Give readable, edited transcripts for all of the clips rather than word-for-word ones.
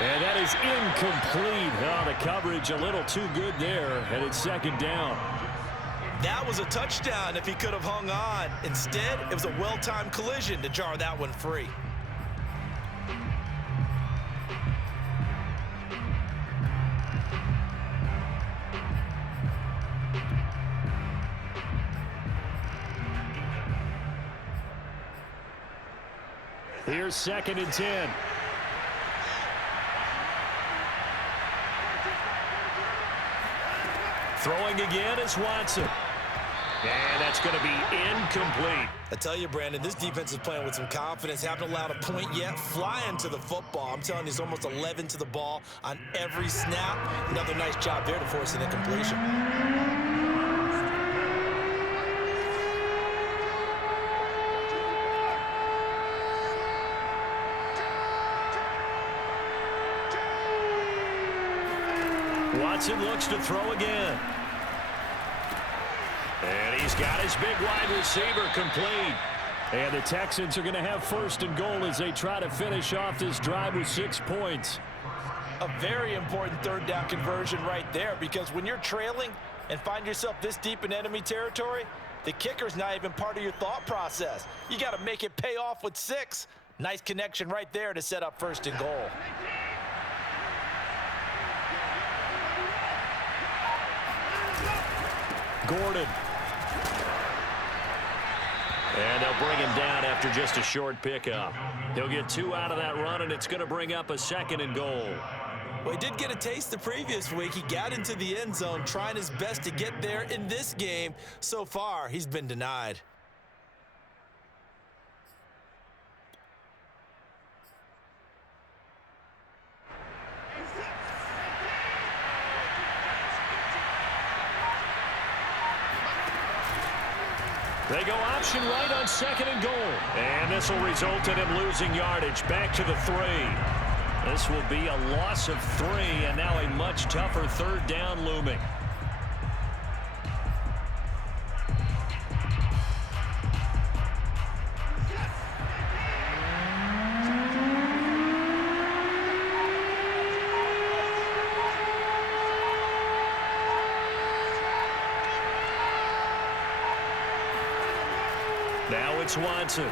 And that is incomplete. Oh, the coverage a little too good there, and it's second down. That was a touchdown if he could have hung on. Instead, it was a well-timed collision to jar that one free. Here's 2nd and 10. Throwing again is Watson. And that's going to be incomplete. I tell you, Brandon, this defense is playing with some confidence. Haven't allowed a point yet. Flying to the football. I'm telling you, it's almost 11 to the ball on every snap. Another nice job there to force an incompletion. Watson looks to throw again. And he's got his big wide receiver complete. And the Texans are going to have 1st and goal as they try to finish off this drive with 6 points. A very important 3rd down conversion right there, because when you're trailing and find yourself this deep in enemy territory, the kicker's not even part of your thought process. You got to make it pay off with 6. Nice connection right there to set up 1st and goal. Gordon. And they'll bring him down after just a short pickup. He'll get 2 out of that run, and it's going to bring up a 2nd and goal. Well, he did get a taste the previous week. He got into the end zone, trying his best to get there in this game. So far, he's been denied. They go option right on 2nd and goal. And this will result in him losing yardage. Back to the 3. This will be a loss of 3, and now a much tougher 3rd down looming. Now it's Watson.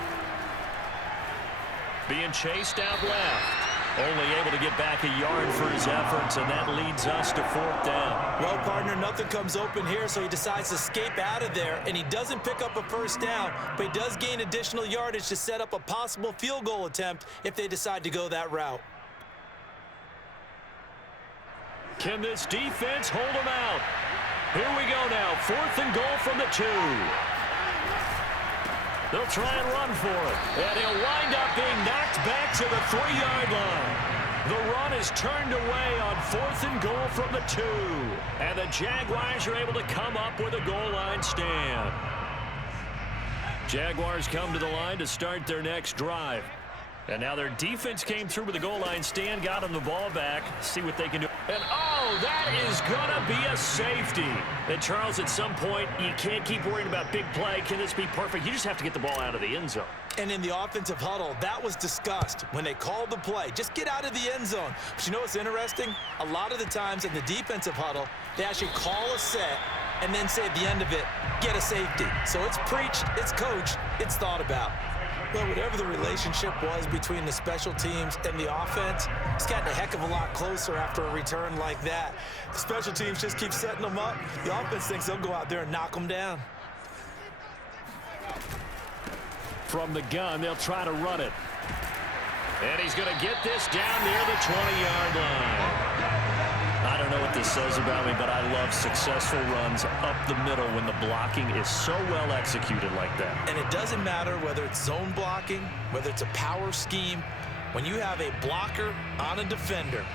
Being chased out left. Only able to get back a yard for his efforts, and that leads us to 4th down. Well, partner, nothing comes open here, so he decides to escape out of there, and he doesn't pick up a 1st down, but he does gain additional yardage to set up a possible field goal attempt if they decide to go that route. Can this defense hold him out? Here we go now. 4th and goal from the 2. They'll try and run for it. And he'll wind up being knocked back to the 3-yard line. The run is turned away on 4th and goal from the 2. And the Jaguars are able to come up with a goal line stand. Jaguars come to the line to start their next drive. And now their defense came through with a goal line stand, got them the ball back. See what they can do. And, oh, that is going to be a safety. And, Charles, at some point, you can't keep worrying about big play. Can this be perfect? You just have to get the ball out of the end zone. And in the offensive huddle, that was discussed when they called the play. Just get out of the end zone. But you know what's interesting? A lot of the times in the defensive huddle, they actually call a set and then say at the end of it, get a safety. So it's preached, it's coached, it's thought about. Well, whatever the relationship was between the special teams and the offense, it's gotten a heck of a lot closer after a return like that. The special teams just keep setting them up. The offense thinks they'll go out there and knock them down. From the gun, they'll try to run it. And he's going to get this down near the 20-yard line. I don't know what this says about me, but I love successful runs up the middle when the blocking is so well executed like that. And it doesn't matter whether it's zone blocking, whether it's a power scheme. When you have a blocker on a defender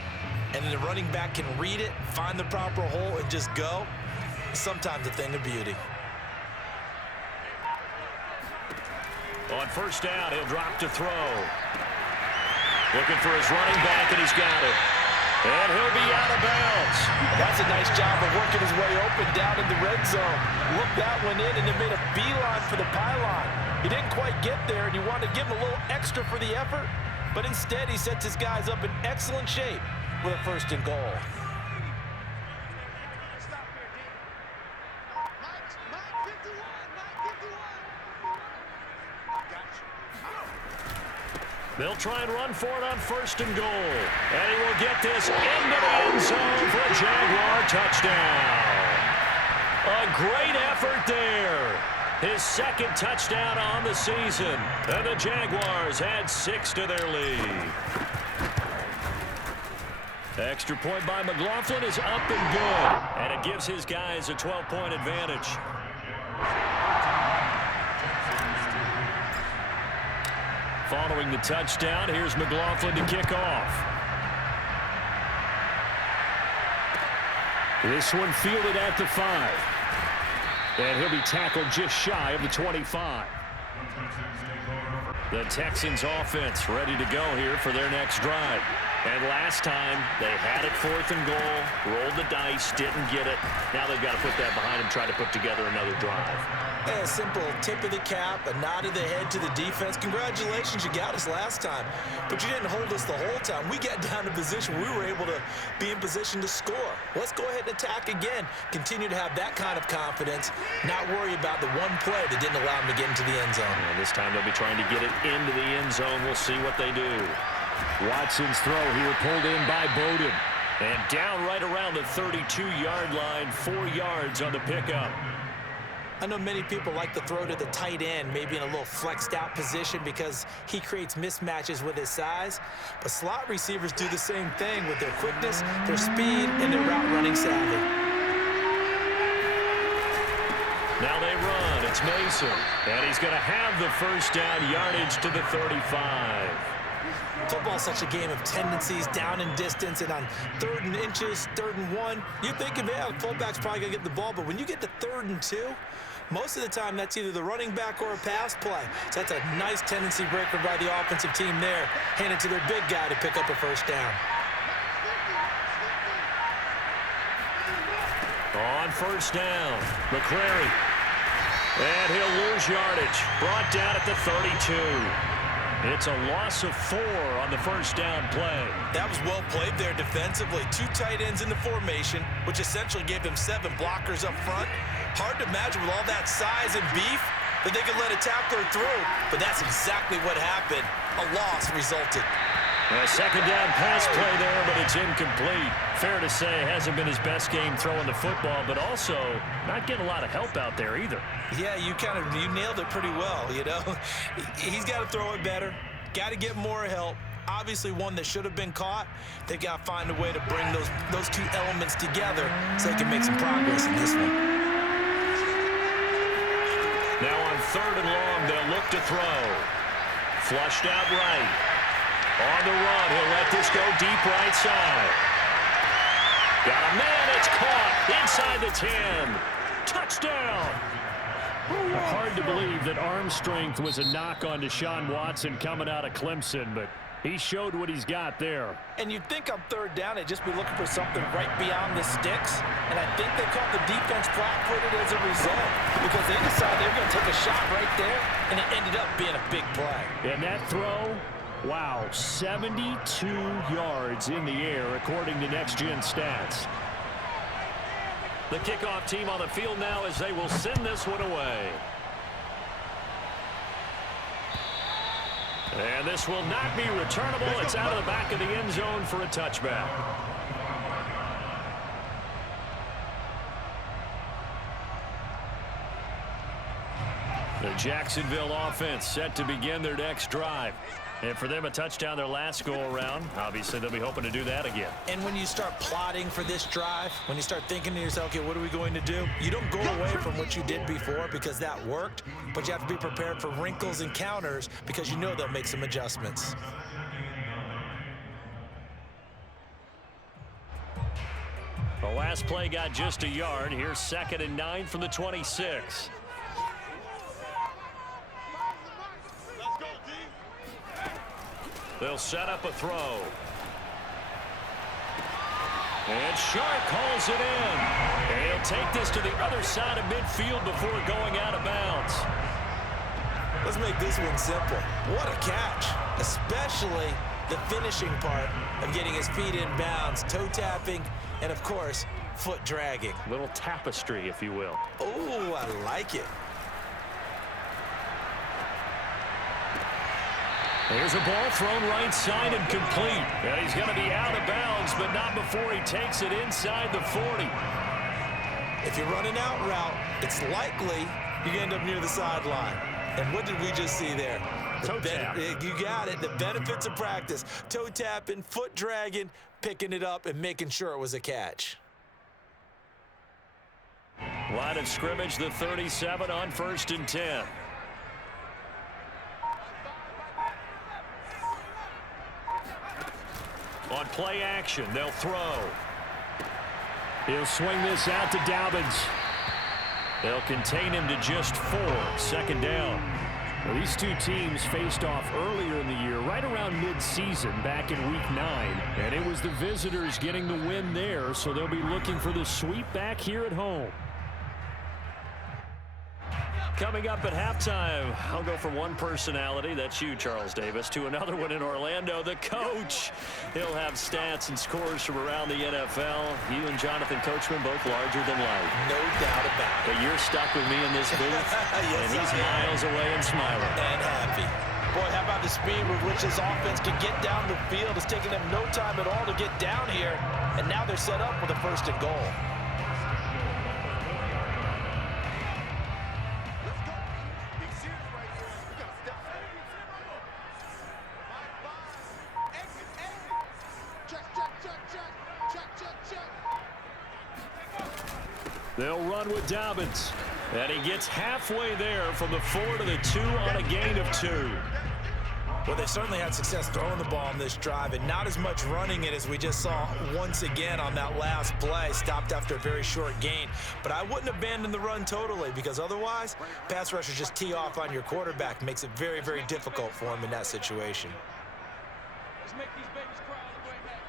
and the running back can read it, find the proper hole, and just go, sometimes a thing of beauty. On 1st down, he'll drop to throw. Looking for his running back, and he's got it. And he'll be out of bounds. That's a nice job of working his way open down in the red zone. Looked that one in and then made a beeline for the pylon. He didn't quite get there, and you wanted to give him a little extra for the effort. but instead he sets his guys up in excellent shape with a 1st and goal. They'll try and run for it on 1st and goal. And he will get this into the end zone for a Jaguar touchdown. A great effort there. His 2nd touchdown on the season. And the Jaguars add 6 to their lead. Extra point by McLaughlin is up and good. And it gives his guys a 12-point advantage. Following the touchdown, here's McLaughlin to kick off. This one fielded at the 5. And he'll be tackled just shy of the 25. The Texans offense ready to go here for their next drive. And last time, they had it 4th and goal, rolled the dice, didn't get it. Now they've got to put that behind them, try to put together another drive. A simple tip of the cap, a nod of the head to the defense. Congratulations, you got us last time, but you didn't hold us the whole time. We got down to position. We were able to be in position to score. Let's go ahead and attack again. Continue to have that kind of confidence, not worry about the one play that didn't allow them to get into the end zone. And this time they'll be trying to get it into the end zone. We'll see what they do. Watson's throw here pulled in by Bowden. And down right around the 32-yard line, 4 yards on the pickup. I know many people like to throw to the tight end, maybe in a little flexed out position because he creates mismatches with his size. But slot receivers do the same thing with their quickness, their speed, and their route running savvy. Now they run. It's Mason. And he's going to have the 1st down, yardage to the 35. Football's such a game of tendencies, down and distance, and on 3rd and inches, 3rd and 1, you're thinking, yeah, the fullback's probably going to get the ball. But when you get to 3rd and 2, most of the time that's either the running back or a pass play. So that's a nice tendency breaker by the offensive team there. Hand it to their big guy to pick up a 1st down. On 1st down, McCrary. And he'll lose yardage. Brought down at the 32. It's a loss of 4 on the 1st down play. That was well played there defensively. 2 tight ends in the formation, which essentially gave them 7 blockers up front. Hard to imagine with all that size and beef that they could let a tackler through, but that's exactly what happened. A loss resulted. A 2nd down pass play there, but it's incomplete. Fair to say, hasn't been his best game throwing the football, but also not getting a lot of help out there either. Yeah, you nailed it pretty well, you know. He's got to throw it better, got to get more help. Obviously one that should have been caught. They've got to find a way to bring those 2 elements together so they can make some progress in this one. Now on 3rd and long, they'll look to throw. Flushed out right. On the run, he'll let this go deep right side. Got a man, it's caught inside the 10. Touchdown. Hard to believe that arm strength was a knock on Deshaun Watson coming out of Clemson, but he showed what he's got there. And you'd think on 3rd down, they'd just be looking for something right beyond the sticks. And I think they caught the defense flat-footed as a result because they decided they were going to take a shot right there, and it ended up being a big play. And that throw, wow, 72 yards in the air, according to Next Gen Stats. The kickoff team on the field now as they will send this one away. And this will not be returnable. It's out of the back of the end zone for a touchback. The Jacksonville offense set to begin their next drive. And for them, a touchdown their last go-around. Obviously, they'll be hoping to do that again. And when you start plotting for this drive, when you start thinking to yourself, okay, what are we going to do? You don't go away from what you did before because that worked, but you have to be prepared for wrinkles and counters because you know they'll make some adjustments. The last play got just a yard. Here's 2nd and 9 from the 26. They'll set up a throw. And Sharp calls it in. And he'll take this to the other side of midfield before going out of bounds. Let's make this one simple. What a catch. especially the finishing part of getting his feet in bounds, toe tapping, and of course, foot dragging. Little tapestry, if you will. Oh, I like it. Here's a ball thrown right side and complete. And he's going to be out of bounds, but not before he takes it inside the 40. If you're running out route, it's likely you're going to end up near the sideline. And what did we just see there? Toe tap. You got it. The benefits of practice. Toe tapping, foot dragging, picking it up, and making sure it was a catch. Line of scrimmage, the 37 on 1st and 10. On play action, they'll throw. He'll swing this out to Dobbins. They'll contain him to just 4. 2nd down. Well, these two teams faced off earlier in the year, right around mid-season, back in Week 9. And it was the visitors getting the win there, so they'll be looking for the sweep back here at home. Coming up at halftime, I'll go from one personality, that's you, Charles Davis, to another one in Orlando, the coach. He'll have stats and scores from around the NFL. You and Jonathan Coachman both larger than life. No doubt about it. But you're stuck with me in this booth, Yes, and he's miles away and smiling. And happy. Boy, how about the speed with which this offense can get down the field? It's taking them no time at all to get down here, and now they're set up with a 1st and goal. They'll run with Dobbins. And he gets halfway there from the 4 to the 2 on a gain of 2. Well, they certainly had success throwing the ball on this drive and not as much running it as we just saw once again on that last play. Stopped after a very short gain. But I wouldn't abandon the run totally because otherwise, pass rushers just tee off on your quarterback. Makes it very, very difficult for him in that situation. Let's make these babies cry on the way back.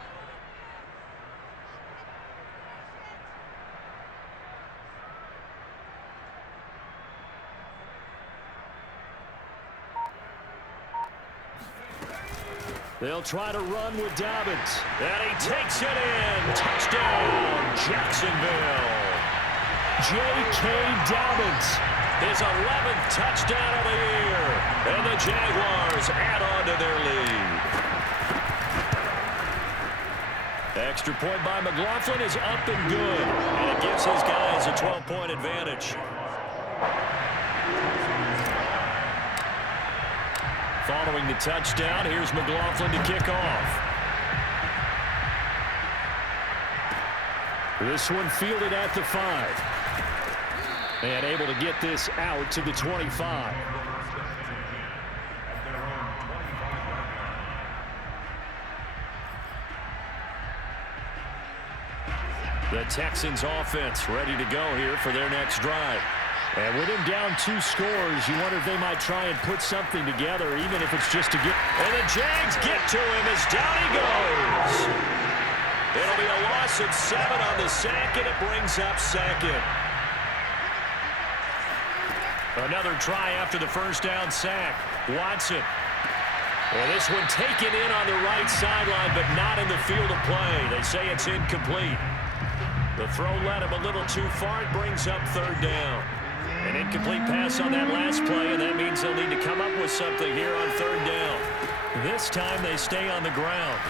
They'll try to run with Dobbins. And he takes it in. Touchdown, Jacksonville. J.K. Dobbins, his 11th touchdown of the year. And the Jaguars add on to their lead. Extra point by McLaughlin is up and good. And it gives his guys a 12-point advantage. Following the touchdown, here's McLaughlin to kick off. This one fielded at the 5. And able to get this out to the 25. The Texans offense ready to go here for their next drive. And with him down 2 scores, you wonder if they might try and put something together, even if it's just to get... And the Jags get to him as down he goes. It'll be a loss of 7 on the sack, and it brings up 2nd. Another try after the 1st down sack. Watson. Well, this one taken in on the right sideline, but not in the field of play. They say it's incomplete. The throw led him a little too far. It brings up 3rd down. An incomplete pass on that last play, and that means they'll need to come up with something here on 3rd down. This time they stay on the ground.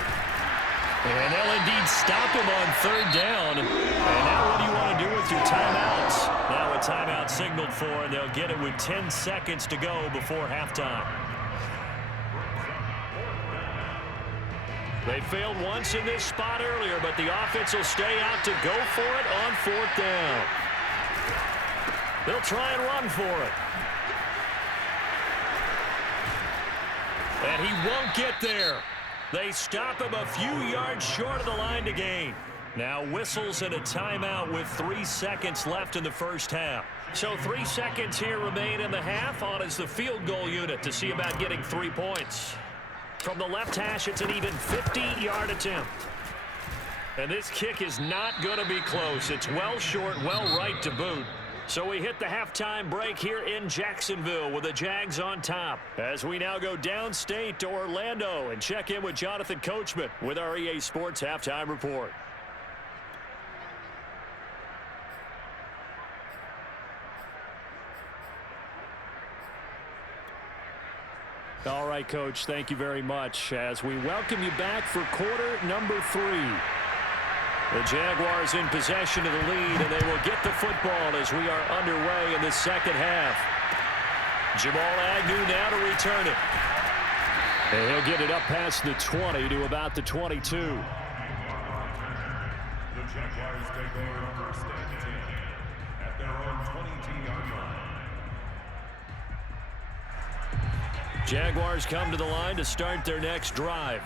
And they'll indeed stop him on 3rd down. And now what do you want to do with your timeouts? Now a timeout signaled for, and they'll get it with 10 seconds to go before halftime. They failed once in this spot earlier, but the offense will stay out to go for it on 4th down. They'll try and run for it. And he won't get there. They stop him a few yards short of the line to gain. Now whistles and a timeout with 3 seconds left in the 1st half. So 3 seconds here remain in the half on as the field goal unit to see about getting 3 points. From the left hash, it's an even 50-yard attempt. And this kick is not going to be close. It's well short, well right to boot. So we hit the halftime break here in Jacksonville with the Jags on top. As we now go downstate to Orlando and check in with Jonathan Coachman with our EA Sports Halftime Report. All right, Coach, thank you very much as we welcome you back for quarter number 3. The Jaguars in possession of the lead, and they will get the football as we are underway in the second half. Jamal Agnew now to return it. And he'll get it up past the 20 to about the 22. The Jaguars take over first and 10 at their own 22-yard line. Jaguars come to the line to start their next drive.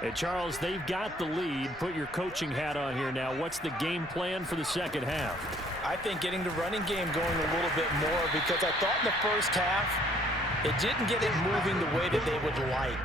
Hey, Charles, they've got the lead. Put your coaching hat on here now. What's the game plan for the second half? I think getting the running game going a little bit more because I thought in the first half it didn't get it moving the way that they would like.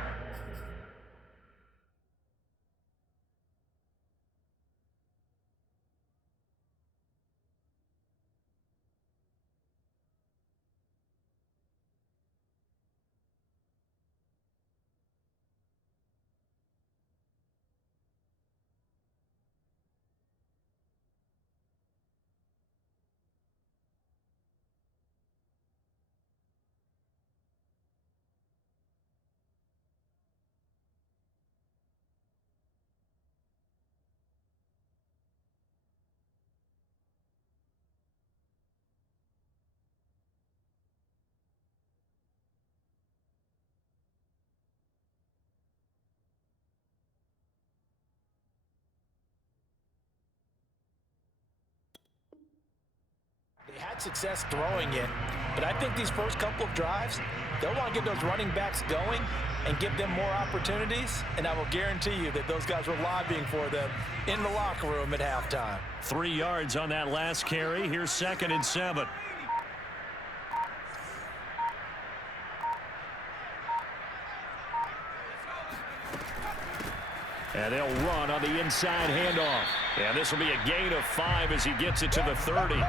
They had success throwing it, but I think these first couple of drives, they'll want to get those running backs going and give them more opportunities, and I will guarantee you that those guys were lobbying for them in the locker room at halftime. 3 yards on that last carry. Here's 2nd and 7. And they'll run on the inside handoff. And this will be a gain of 5 as he gets it to the 30.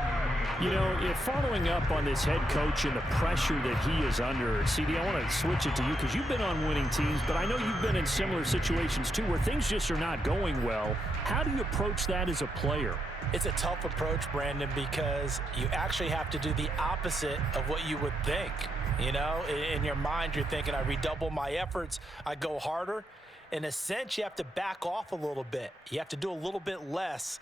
You know, if following up on this head coach and the pressure that he is under, CD, I want to switch it to you because you've been on winning teams, but I know you've been in similar situations too where things just are not going well. How do you approach that as a player? It's a tough approach, Brandon, because you actually have to do the opposite of what you would think. You know, in your mind, you're thinking, I redouble my efforts, I go harder. In a sense, you have to back off a little bit. You have to do a little bit less.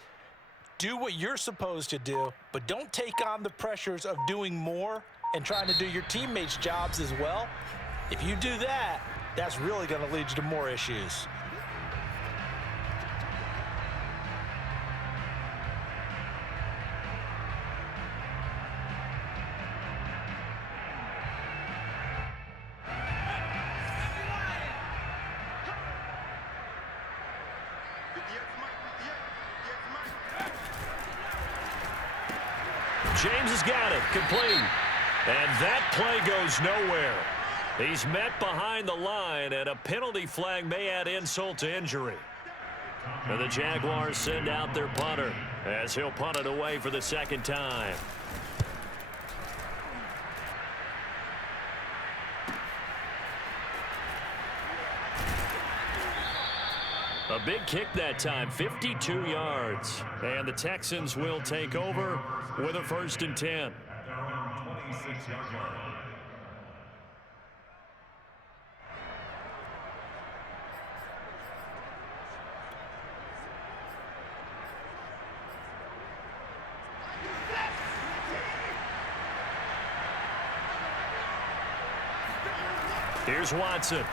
Do what you're supposed to do, but don't take on the pressures of doing more and trying to do your teammates' jobs as well. If you do that, that's really going to lead you to more issues. James has got it, complete. And that play goes nowhere. He's met behind the line, and a penalty flag may add insult to injury. And the Jaguars send out their punter as he'll punt it away for the second time. A big kick that time, 52 yards. And the Texans will take over with a 1st and 10. Here's Watson.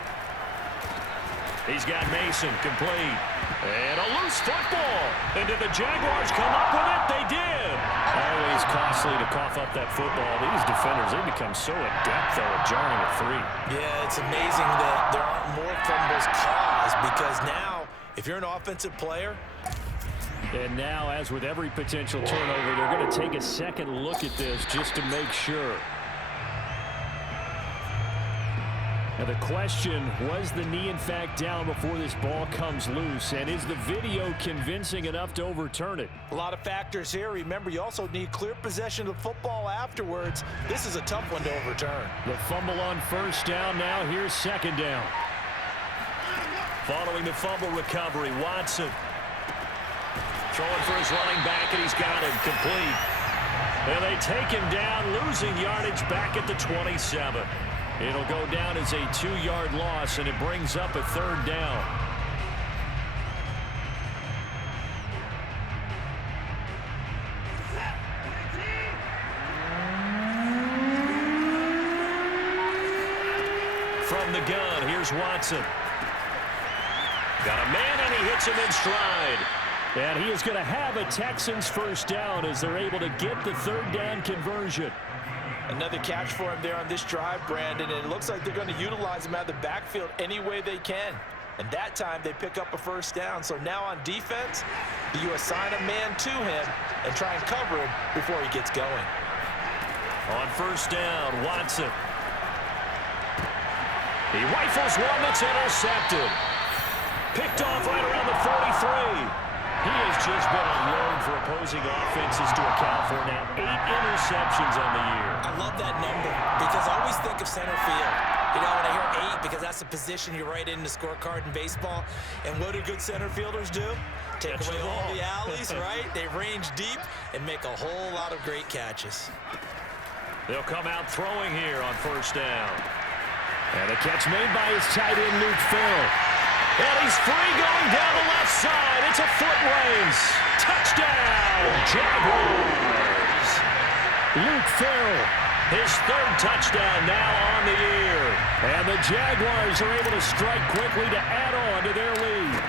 He's got Mason complete. And a loose football. And did the Jaguars come up with it? They did. Always costly to cough up that football. These defenders, they become so adept, though, at jarring it free. Yeah, it's amazing that there aren't more fumbles caused because now, if you're an offensive player. And now, as with every potential turnover, they're going to take a second look at this just to make sure. Now the question, was the knee in fact down before this ball comes loose? And is the video convincing enough to overturn it? A lot of factors here. Remember, you also need clear possession of the football afterwards. This is a tough one to overturn. The fumble on first down. Now here's second down. Following the fumble recovery, Watson throwing for his running back, and he's got him complete. And they take him down, losing yardage back at the 27. It'll go down as a 2-yard loss, and it brings up a third down. From the gun, here's Watson. Got a man, and he hits him in stride. And he is going to have a Texans first down as they're able to get the third down conversion. Another catch for him there on this drive, Brandon, and it looks like they're going to utilize him out of the backfield any way they can. And that time they pick up a first down. So now on defense, do you assign a man to him and try and cover him before he gets going? On first down, Watson. He rifles one that's intercepted. Picked off right around the 43. He has just been alone for opposing offenses to account for now 8 interceptions on the year. I love that number because I always think of center field. You know, when I hear 8, because that's the position you write in the scorecard in baseball. And what do good center fielders do? Take away all the alleys, right? They range deep and make a whole lot of great catches. They'll come out throwing here on first down. And a catch made by his tight end, Luke Farrell. And he's free going down the left side. It's a foot race. Touchdown, Jaguars. Luke Farrell. His third touchdown now on the year. And the Jaguars are able to strike quickly to add on to their lead.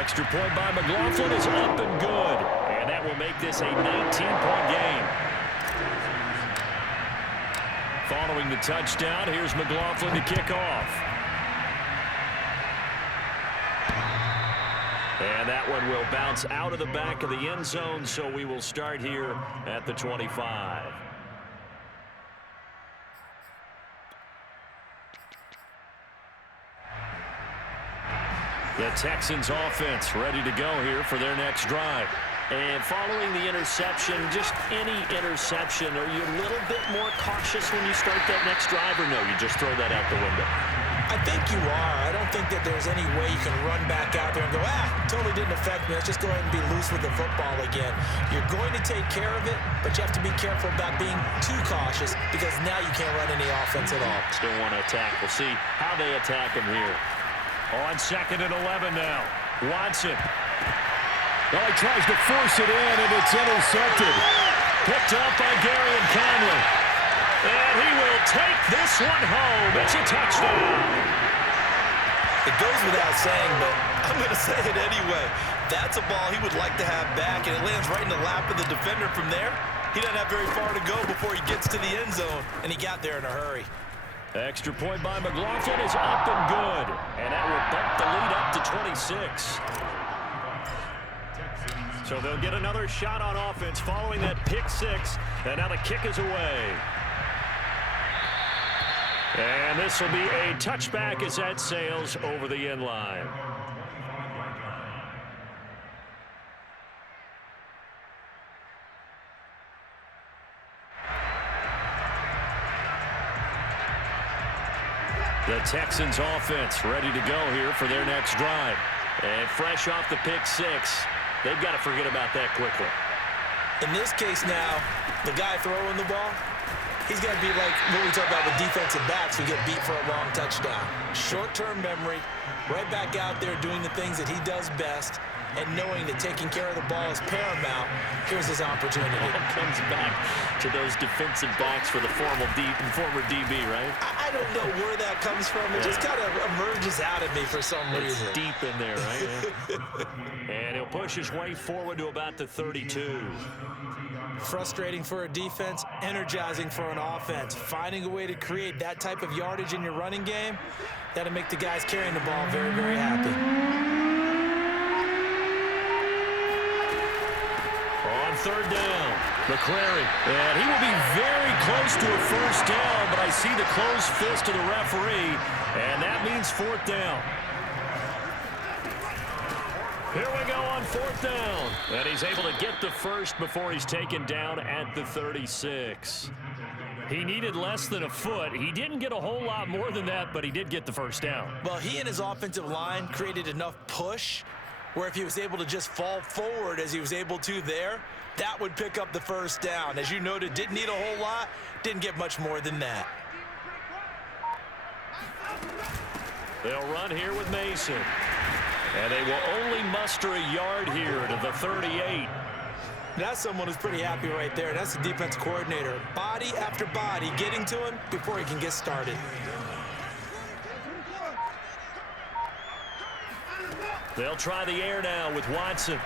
Extra point by McLaughlin is up and good. And that will make this a 19-point game. Following the touchdown, here's McLaughlin to kick off. And that one will bounce out of the back of the end zone, so we will start here at the 25. The Texans offense ready to go here for their next drive. And following the interception, just any interception, are you a little bit more cautious when you start that next drive, or no, you just throw that out the window? I think you are. I don't think that there's any way you can run back out there and go, totally didn't affect me. Let's just go ahead and be loose with the football again. You're going to take care of it, but you have to be careful about being too cautious because now you can't run any offense at all. Still want to attack. We'll see how they attack him here. On 2nd and 11 now. Watson. Well, he tries to force it in, and it's intercepted. Picked up by Gary and Conley. And he will take this one home. It's a touchdown. It goes without saying, but I'm going to say it anyway. That's a ball he would like to have back, and it lands right in the lap of the defender from there. He doesn't have very far to go before he gets to the end zone, and he got there in a hurry. Extra point by McLaughlin is up and good. And that will bump the lead up to 26. So they'll get another shot on offense following that pick 6. And now the kick is away. And this will be a touchback as that sails over the end line. The Texans offense ready to go here for their next drive. And fresh off the pick 6, they've got to forget about that quickly. In this case now, the guy throwing the ball, he's got to be like what we talk about with defensive backs who get beat for a long touchdown. Short-term memory, right back out there doing the things that he does best, and knowing that taking care of the ball is paramount. Here's his opportunity. It all comes back to those defensive backs for the former DB, right? I don't know where that comes from. It just kind of emerges out of me for some reason. It's deep in there, right? And he'll push his way forward to about the 32. Frustrating for a defense, energizing for an offense. Finding a way to create that type of yardage in your running game, that'll make the guys carrying the ball very, very happy. On third down. McCrary. And he will be very close to a first down, but I see the closed fist of the referee, and that means fourth down. Here we go on fourth down. And he's able to get the first before he's taken down at the 36. He needed less than a foot. He didn't get a whole lot more than that, but he did get the first down. Well, he and his offensive line created enough push where if he was able to just fall forward as he was able to there, that would pick up the first down. As you noted, didn't need a whole lot, didn't get much more than that. They'll run here with Mason. And they will only muster a yard here to the 38. That's someone who's pretty happy right there. That's the defense coordinator. Body after body getting to him before he can get started. They'll try the air now with Watson.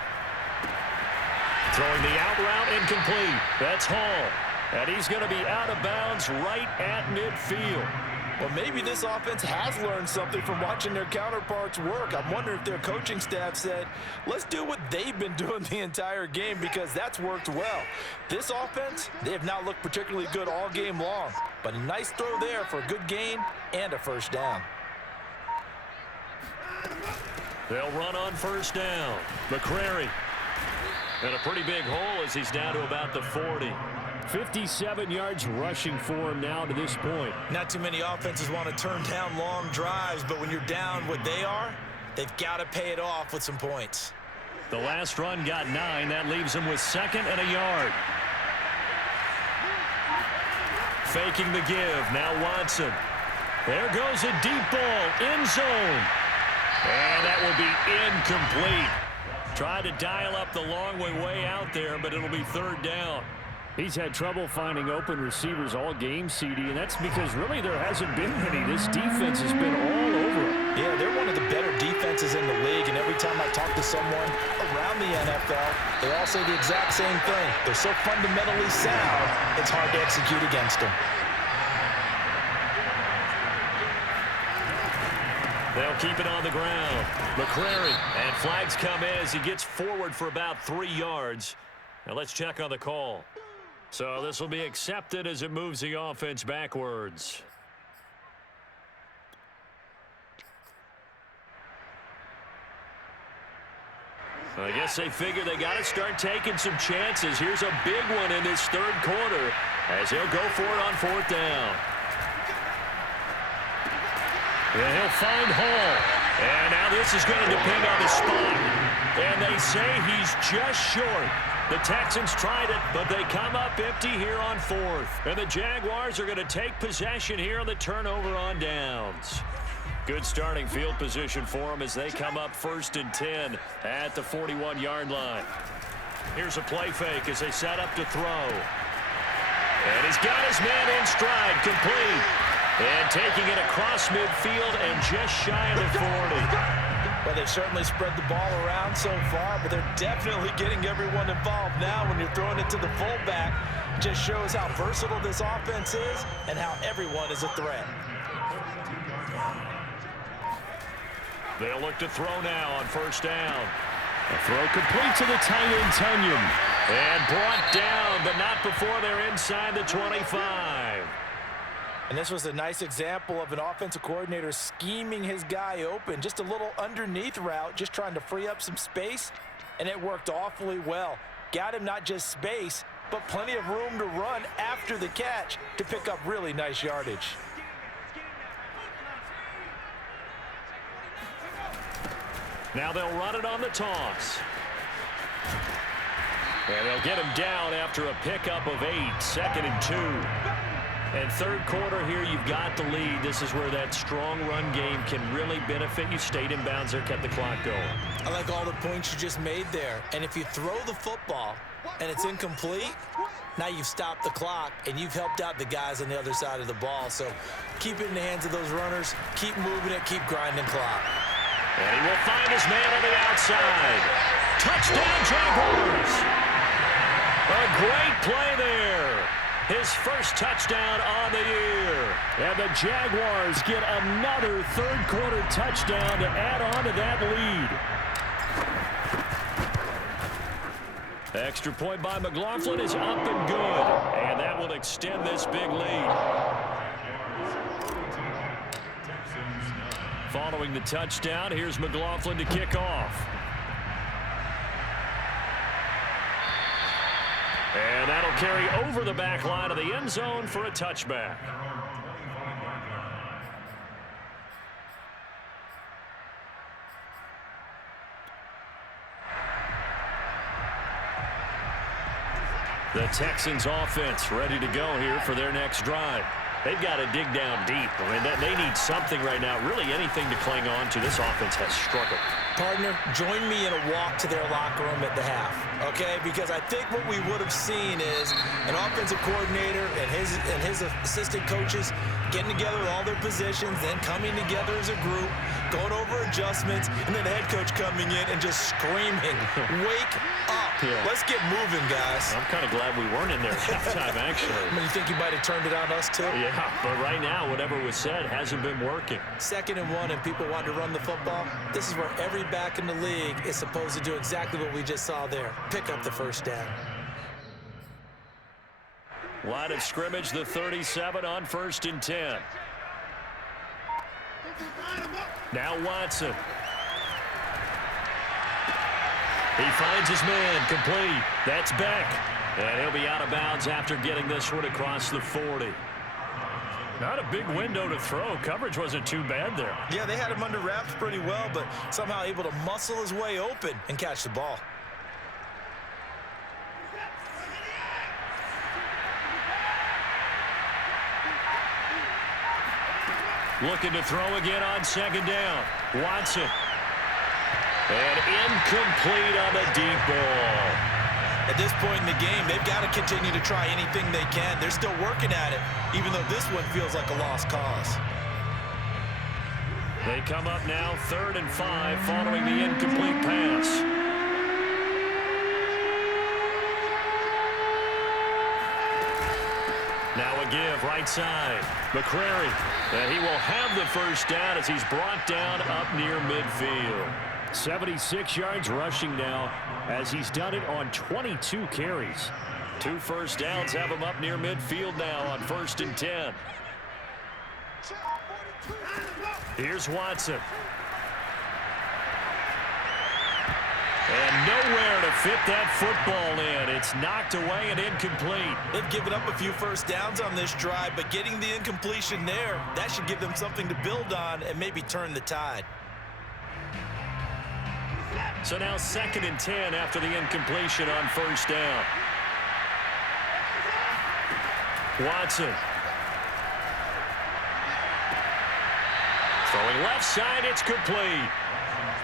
Throwing the out route incomplete. That's Hall. And he's going to be out of bounds right at midfield. Well, maybe this offense has learned something from watching their counterparts work. I'm wondering if their coaching staff said, let's do what they've been doing the entire game, because that's worked well. This offense, they have not looked particularly good all game long, but a nice throw there for a good gain and a first down. They'll run on first down. McCrary. And a pretty big hole as he's down to about the 40. 57 yards rushing for him now to this point. Not too many offenses want to turn down long drives, but when you're down what they are, they've got to pay it off with some points. The last run got 9. That leaves him with second and a yard. Faking the give. Now Watson. There goes a deep ball. End zone. And that will be incomplete. Tried to dial up the long way out there, but it'll be third down. He's had trouble finding open receivers all game, CD, and that's because really there hasn't been any. This defense has been all over him. Yeah, they're one of the better defenses in the league, and every time I talk to someone around the NFL, they all say the exact same thing. They're so fundamentally sound, it's hard to execute against them. They'll keep it on the ground. McCrary, and flags come in as he gets forward for about 3 yards. Now let's check on the call. So this will be accepted as it moves the offense backwards. I guess they figure they got to start taking some chances. Here's a big one in this third quarter as he'll go for it on fourth down. And he'll find Hall. And now this is going to depend on the spot. And they say he's just short. The Texans tried it, but they come up empty here on fourth. And the Jaguars are going to take possession here on the turnover on downs. Good starting field position for them as they come up 1st and 10 at the 41-yard line. Here's a play fake as they set up to throw. And he's got his man in stride, complete. And taking it across midfield and just shy of the 40. Well, they've certainly spread the ball around so far, but they're definitely getting everyone involved now when you're throwing it to the fullback. It just shows how versatile this offense is and how everyone is a threat. They'll look to throw now on first down. A throw complete to the tight end, Tunyon. And brought down, but not before they're inside the 25. And this was a nice example of an offensive coordinator scheming his guy open. Just a little underneath route, just trying to free up some space, and it worked awfully well. Got him not just space, but plenty of room to run after the catch to pick up really nice yardage. Now they'll run it on the toss. And they'll get him down after a pickup of 8, 2nd and 2. And third quarter here, you've got the lead. This is where that strong run game can really benefit you. Stayed in bounds there, kept the clock going. I like all the points you just made there. And if you throw the football and it's incomplete, now you've stopped the clock and you've helped out the guys on the other side of the ball. So keep it in the hands of those runners. Keep moving it. Keep grinding clock. And he will find his man on the outside. Touchdown, Jaguars. A great play there. His first touchdown on the year. And the Jaguars get another third quarter touchdown to add on to that lead. Extra point by McLaughlin is up and good. And that will extend this big lead. Following the touchdown, here's McLaughlin to kick off. And that'll carry over the back line of the end zone for a touchback. The Texans offense ready to go here for their next drive. They've got to dig down deep. I mean, they need something right now, really anything to cling on to. This offense has struggled. Partner, join me in a walk to their locker room at the half, okay? Because I think what we would have seen is an offensive coordinator and his assistant coaches getting together with all their positions, then coming together as a group, going over adjustments, and then the head coach coming in and just screaming, wake up. Yeah. Let's get moving, guys. I'm kind of glad we weren't in there at halftime, actually. I mean, you think you might have turned it on us, too? Yeah, but right now, whatever was said hasn't been working. 2nd and 1, and people want to run the football. This is where every back in the league is supposed to do exactly what we just saw there. Pick up the first down. Line of scrimmage, the 37 on 1st and 10. Now Watson. He finds his man, complete. That's Beck. And he'll be out of bounds after getting this one across the 40. Not a big window to throw. Coverage wasn't too bad there. Yeah, they had him under wraps pretty well, but somehow able to muscle his way open and catch the ball. Looking to throw again on 2nd down. Watson. And incomplete on the deep ball. At this point in the game, they've got to continue to try anything they can. They're still working at it, even though this one feels like a lost cause. They come up now 3rd and 5 following the incomplete pass. Now a give right side. McCrary. And he will have the first down as he's brought down up near midfield. 76 yards rushing now as he's done it on 22 carries. 2 first downs have him up near midfield now on 1st and 10. Here's Watson. And nowhere to fit that football in. It's knocked away and incomplete. They've given up a few first downs on this drive, but getting the incompletion there, that should give them something to build on and maybe turn the tide. So now 2nd and 10 after the incompletion on 1st down. Watson. Throwing left side, it's complete.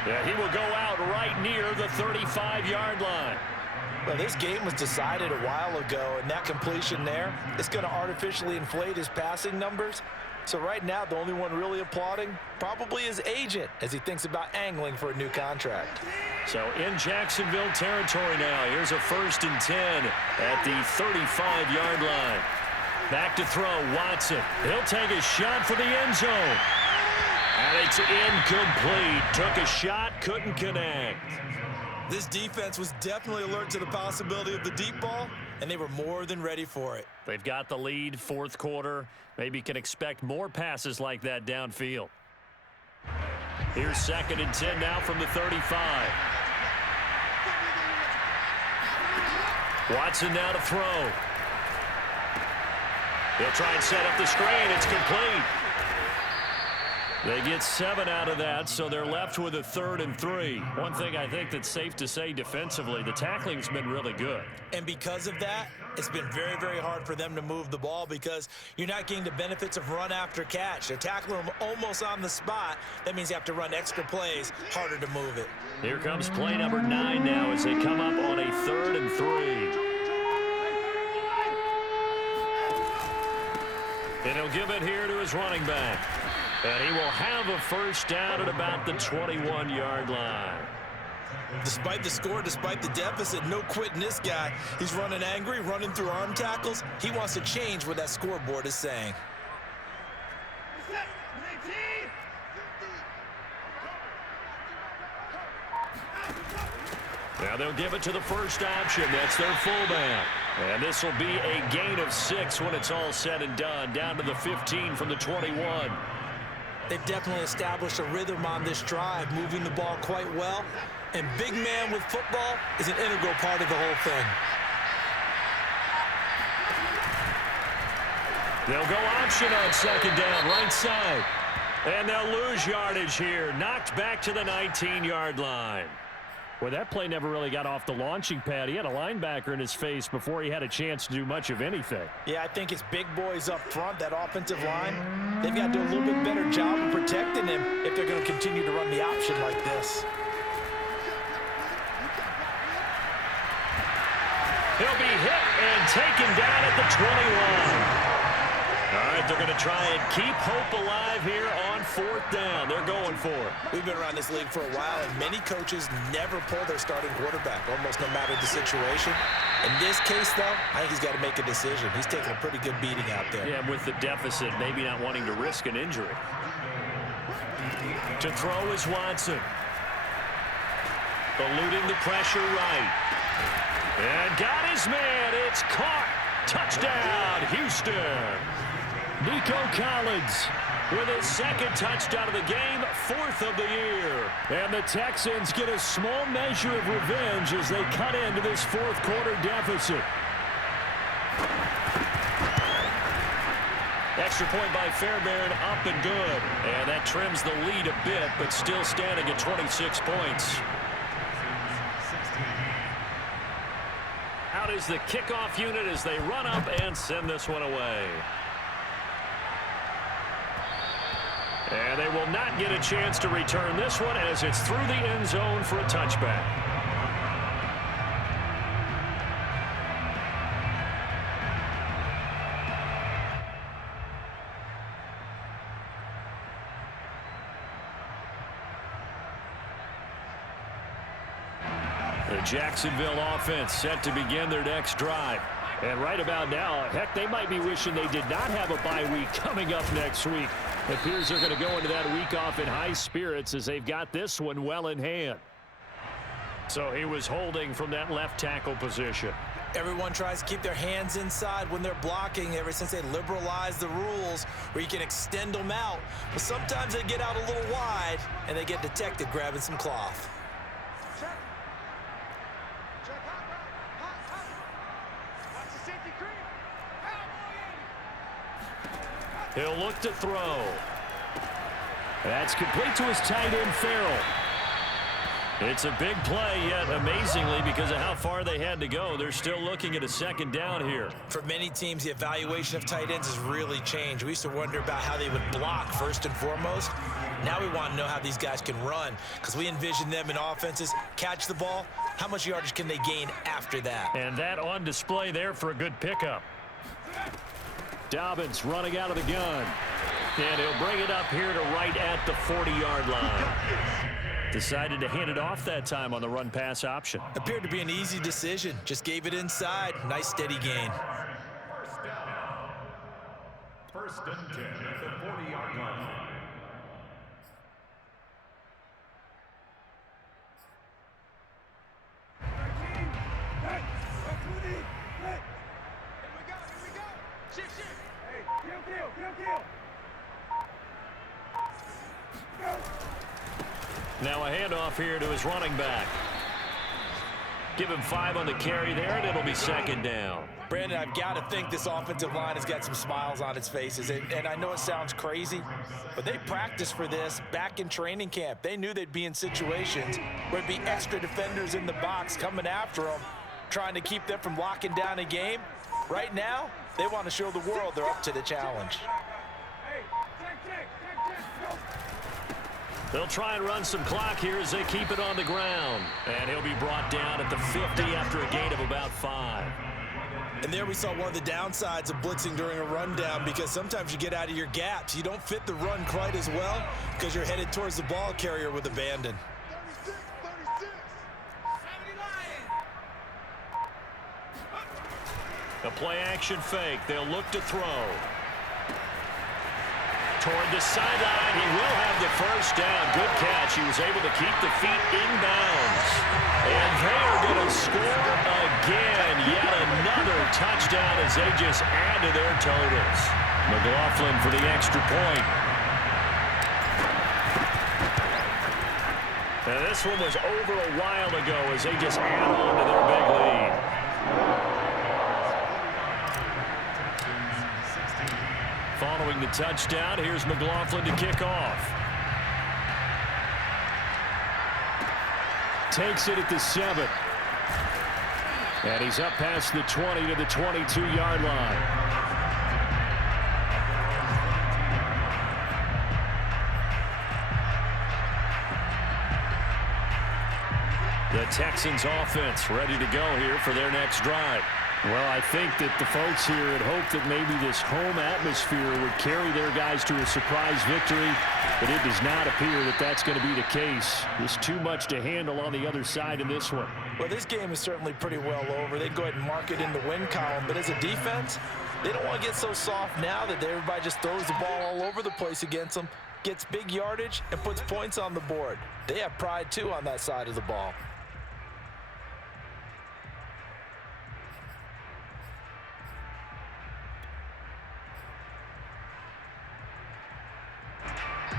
Yeah, he will go out right near the 35-yard line. Well, this game was decided a while ago, and that completion there is going to artificially inflate his passing numbers. So right now, the only one really applauding probably his agent as he thinks about angling for a new contract. So in Jacksonville territory now, here's a 1st and 10 at the 35-yard line. Back to throw, Watson. He'll take a shot for the end zone. And it's incomplete. Took a shot, couldn't connect. This defense was definitely alert to the possibility of the deep ball, and they were more than ready for it. They've got the lead, 4th quarter. Maybe can expect more passes like that downfield. Here's 2nd and 10 now from the 35. Watson now to throw. He'll try and set up the screen. It's complete. They get 7 out of that, so they're left with a 3rd and 3. One thing I think that's safe to say defensively, the tackling's been really good. And because of that, it's been very, very hard for them to move the ball because you're not getting the benefits of run after catch. They're tackling them almost on the spot. That means you have to run extra plays, harder to move it. Here comes play number 9 now as they come up on a 3rd and 3. And he'll give it here to his running back. And he will have a first down at about the 21-yard line. Despite the score, despite the deficit, no quitting this guy. He's running angry, running through arm tackles. He wants to change what that scoreboard is saying. Now they'll give it to the first option. That's their fullback. And this will be a gain of 6 when it's all said and done. Down to the 15 from the 21. They've definitely established a rhythm on this drive, moving the ball quite well. And big man with football is an integral part of the whole thing. They'll go option on second down, right side. And they'll lose yardage here. Knocked back to the 19-yard line. Well, that play never really got off the launching pad. He had a linebacker in his face before he had a chance to do much of anything. Yeah, I think it's big boys up front, that offensive line. They've got to do a little bit better job of protecting him if they're going to continue to run the option like this. He'll be hit and taken down at the 21. All right, they're going to try and keep hope alive here on 4th down. They're going for it. We've been around this league for a while, and many coaches never pull their starting quarterback, almost no matter the situation. In this case, though, I think he's got to make a decision. He's taking a pretty good beating out there. Yeah, with the deficit, maybe not wanting to risk an injury. To throw is Watson. Eluding the pressure right. And got his man. It's caught. Touchdown, Houston. Nico Collins with his 2nd touchdown of the game, 4th of the year. And the Texans get a small measure of revenge as they cut into this 4th quarter deficit. Extra point by Fairbairn, up and good. And that trims the lead a bit, but still standing at 26 points. Out is the kickoff unit as they run up and send this one away. And they will not get a chance to return this one as it's through the end zone for a touchback. The Jacksonville offense set to begin their next drive. And right about now, heck, they might be wishing they did not have a bye week coming up next week. It appears they're going to go into that week off in high spirits as they've got this one well in hand. So he was holding from that left tackle position. Everyone tries to keep their hands inside when they're blocking ever since they liberalized the rules where you can extend them out. But sometimes they get out a little wide and they get detected grabbing some cloth. He'll look to throw. That's complete to his tight end, Farrell. It's a big play, yet amazingly, because of how far they had to go, they're still looking at a 2nd down here. For many teams, the evaluation of tight ends has really changed. We used to wonder about how they would block first and foremost. Now we want to know how these guys can run, because we envision them in offenses catch the ball. How much yardage can they gain after that? And that on display there for a good pickup. Dobbins running out of the gun. And he'll bring it up here to right at the 40-yard line. Decided to hand it off that time on the run-pass option. Appeared to be an easy decision. Just gave it inside. Nice, steady gain. First and 10 at the 40-yard line. Now a handoff here to his running back. Give him 5 on the carry there, and it'll be 2nd down. Brandon, I've got to think this offensive line has got some smiles on its faces. And I know it sounds crazy, but they practiced for this back in training camp. They knew they'd be in situations where there'd be extra defenders in the box coming after them, trying to keep them from locking down a game. Right now, they want to show the world they're up to the challenge. They'll try and run some clock here as they keep it on the ground. And he'll be brought down at the 50 after a gain of about 5. And there we saw one of the downsides of blitzing during a rundown, because sometimes you get out of your gaps. You don't fit the run quite as well because you're headed towards the ball carrier with abandon. A play-action fake. They'll look to throw. Toward the sideline. He will have the first down. Good catch. He was able to keep the feet inbounds. And they are going to score again. Yet another touchdown as they just add to their totals. McLaughlin for the extra point. And this one was over a while ago as they just add on to their big lead. Following the touchdown, here's McLaughlin to kick off. Takes it at the 7. And he's up past the 20 to the 22-yard line. The Texans offense ready to go here for their next drive. Well, I think that the folks here had hoped that maybe this home atmosphere would carry their guys to a surprise victory, but it does not appear that that's going to be the case. There's too much to handle on the other side in this one. Well, this game is certainly pretty well over. They'd go ahead and mark it in the win column, but as a defense, they don't want to get so soft now that everybody just throws the ball all over the place against them, gets big yardage, and puts points on the board. They have pride, too, on that side of the ball.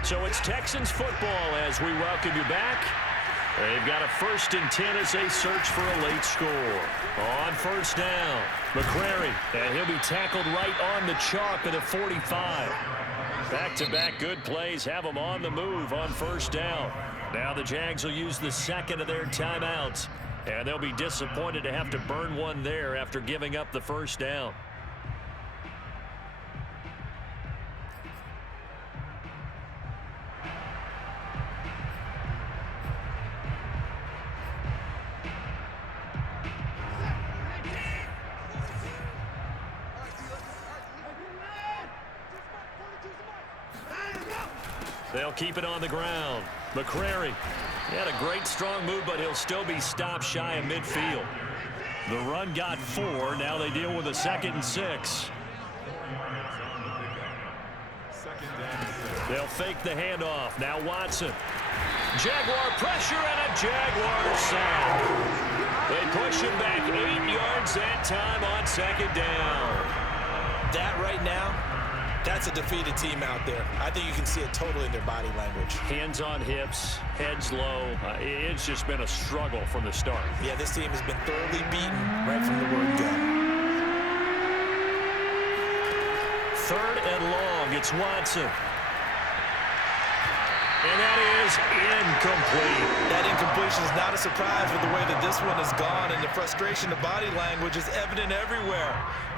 So it's Texans football as we welcome you back. They've got a 1st and 10 as they search for a late score. On first down, McCrary, and he'll be tackled right on the chalk at the 45. Back-to-back good plays have them on the move on first down. Now the Jags will use the second of their timeouts, and they'll be disappointed to have to burn one there after giving up the first down. They'll keep it on the ground. McCrary, he had a great strong move, but he'll still be stopped shy of midfield. The run got 4. Now they deal with a 2nd and 6. They'll fake the handoff. Now Watson. Jaguar pressure and a Jaguar sack. They push him back 8 yards that time on 2nd down. That right now, that's a defeated team out there. I think you can see it totally in their body language. Hands on hips, heads low. It's just been a struggle from the start. Yeah, this team has been thoroughly beaten right from the word go. 3rd and long. It's Watson. And that is incomplete. That incompletion is not a surprise with the way that this one has gone, and the frustration, the body language is evident everywhere.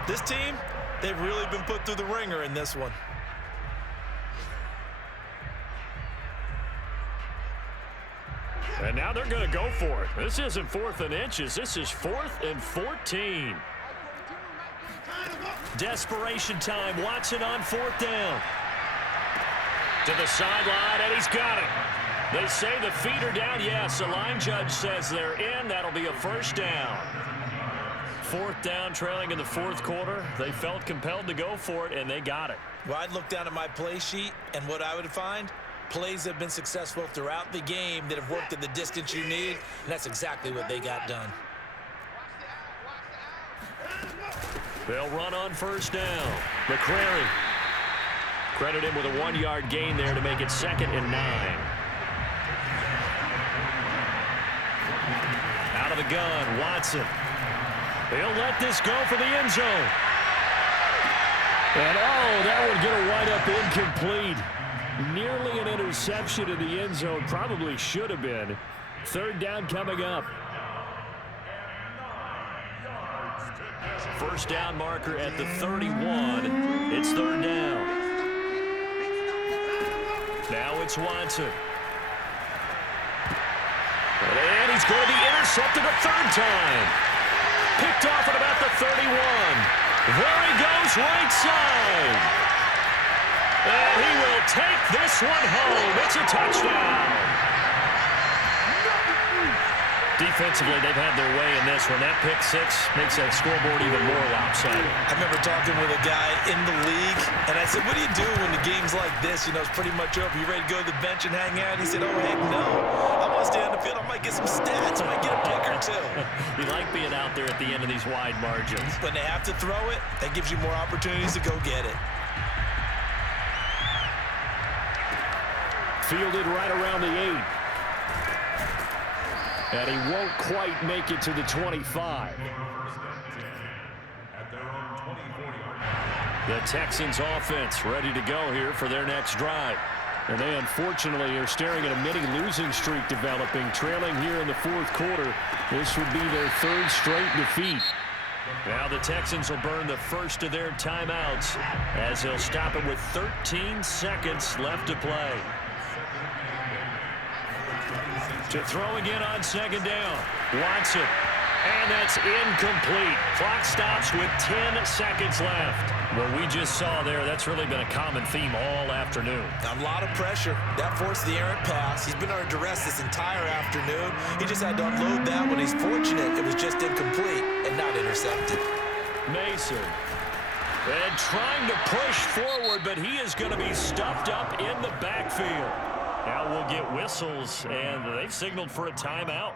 This team, they've really been put through the ringer in this one. And now they're going to go for it. This isn't 4th and inches. This is 4th and 14. Desperation time. Watson on 4th down. To the sideline, and he's got it. They say the feet are down. Yes, the line judge says they're in. That'll be a first down. 4th down, trailing in the 4th quarter. They felt compelled to go for it, and they got it. Well, I'd look down at my play sheet, and what I would find, plays have been successful throughout the game that have worked at the distance you need, and that's exactly what they got done. They'll run on first down. McCrary. Credit him with a 1-yard gain there to make it 2nd and 9. Out of the gun, Watson. He'll let this go for the end zone. And, oh, that one going to wind up incomplete. Nearly an interception in the end zone. Probably should have been. 3rd down coming up. First down marker at the 31. It's 3rd down. Now it's Watson. And he's going to be intercepted a 3rd time. Picked off at about the 31. There he goes right side. And he will take this one home. It's a touchdown. Defensively, they've had their way in this one. That pick six makes that scoreboard even more lopsided. I remember talking with a guy in the league, and I said, what do you do when the game's like this? You know, it's pretty much over. You ready to go to the bench and hang out? He said, oh, heck no. I want to stay on the field. I might get some stats. I might get a pick or two. You like being out there at the end of these wide margins. When they have to throw it, that gives you more opportunities to go get it. Fielded right around the 8. And he won't quite make it to the 25. The Texans offense ready to go here for their next drive. And they unfortunately are staring at a mini losing streak developing, trailing here in the fourth quarter. This would be their third straight defeat. Now the Texans will burn the first of their timeouts as they'll stop it with 13 seconds left to play. To throw again on second down. Watson. And that's incomplete. Clock stops with 10 seconds left. What we just saw there, that's really been a common theme all afternoon. A lot of pressure. That forced the errant pass. He's been under duress this entire afternoon. He just had to unload that one. He's fortunate it was just incomplete and not intercepted. Mason. And trying to push forward, but he is going to be stuffed up in the backfield. Now we'll get whistles, and they've signaled for a timeout.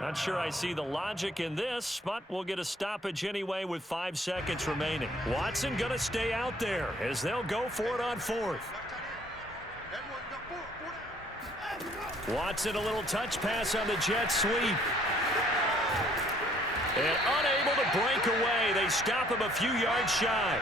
Not sure I see the logic in this, but we'll get a stoppage anyway with 5 seconds remaining. Watson going to stay out there as they'll go for it on fourth. Watson, a little touch pass on the jet sweep. And unable to break away. They stop him a few yards shy.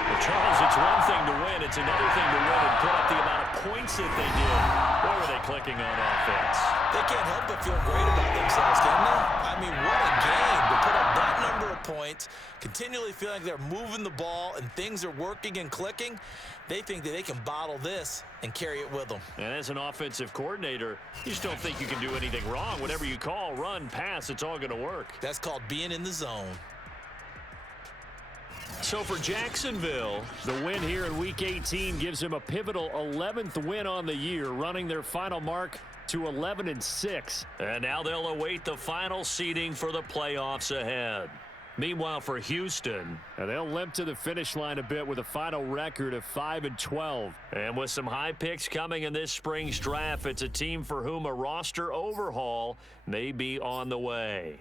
Well, Charles, it's one thing to win. It's another thing to win and put up the amount of points that they did. Boy, were they clicking on offense. They can't help but feel great about themselves, can they? I mean, what a game to put up that number of points, continually feeling like they're moving the ball and things are working and clicking. They think that they can bottle this and carry it with them. And as an offensive coordinator, you just don't think you can do anything wrong. Whatever you call, run, pass, it's all going to work. That's called being in the zone. So for Jacksonville, the win here in Week 18 gives them a pivotal 11th win on the year, running their final mark to 11-6. And now they'll await the final seeding for the playoffs ahead. Meanwhile, for Houston, they'll limp to the finish line a bit with a final record of 5-12. And with some high picks coming in this spring's draft, it's a team for whom a roster overhaul may be on the way.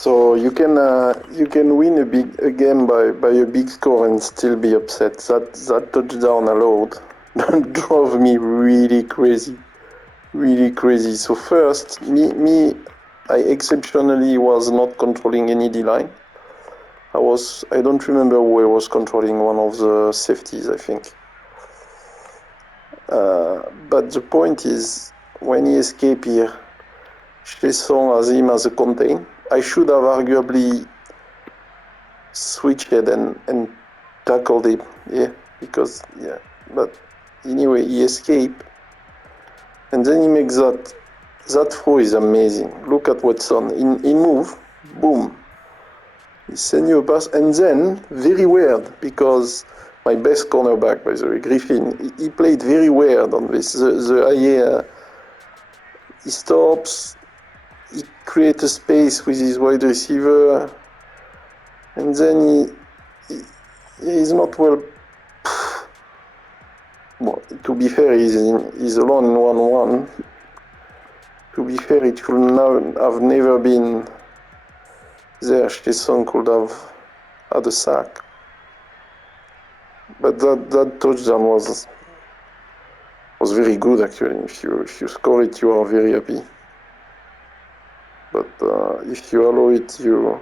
So you can win a game by a big score and still be upset. That touchdown allowed drove me really crazy. Really crazy. So first, I exceptionally was not controlling any D-line. I don't remember who I was controlling, one of the safeties, I think. But the point is, when he escaped here, Chesson has him as a contain. I should have arguably switched and tackled him, but anyway, he escaped. And then he makes that throw is amazing. Look at Watson. He move, boom. He send you a pass, and then very weird because my best cornerback, by the way, Griffin, he played very weird on this. He stops, he creates a space with his wide receiver, and then he's not well. Well, to be fair, he's alone in 1-1. To be fair, it should have never been there. Chesson could have had a sack. But that touchdown was very good, actually. If you score it, you are very happy. But if you allow it, you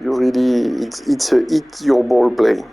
really it's your ball play.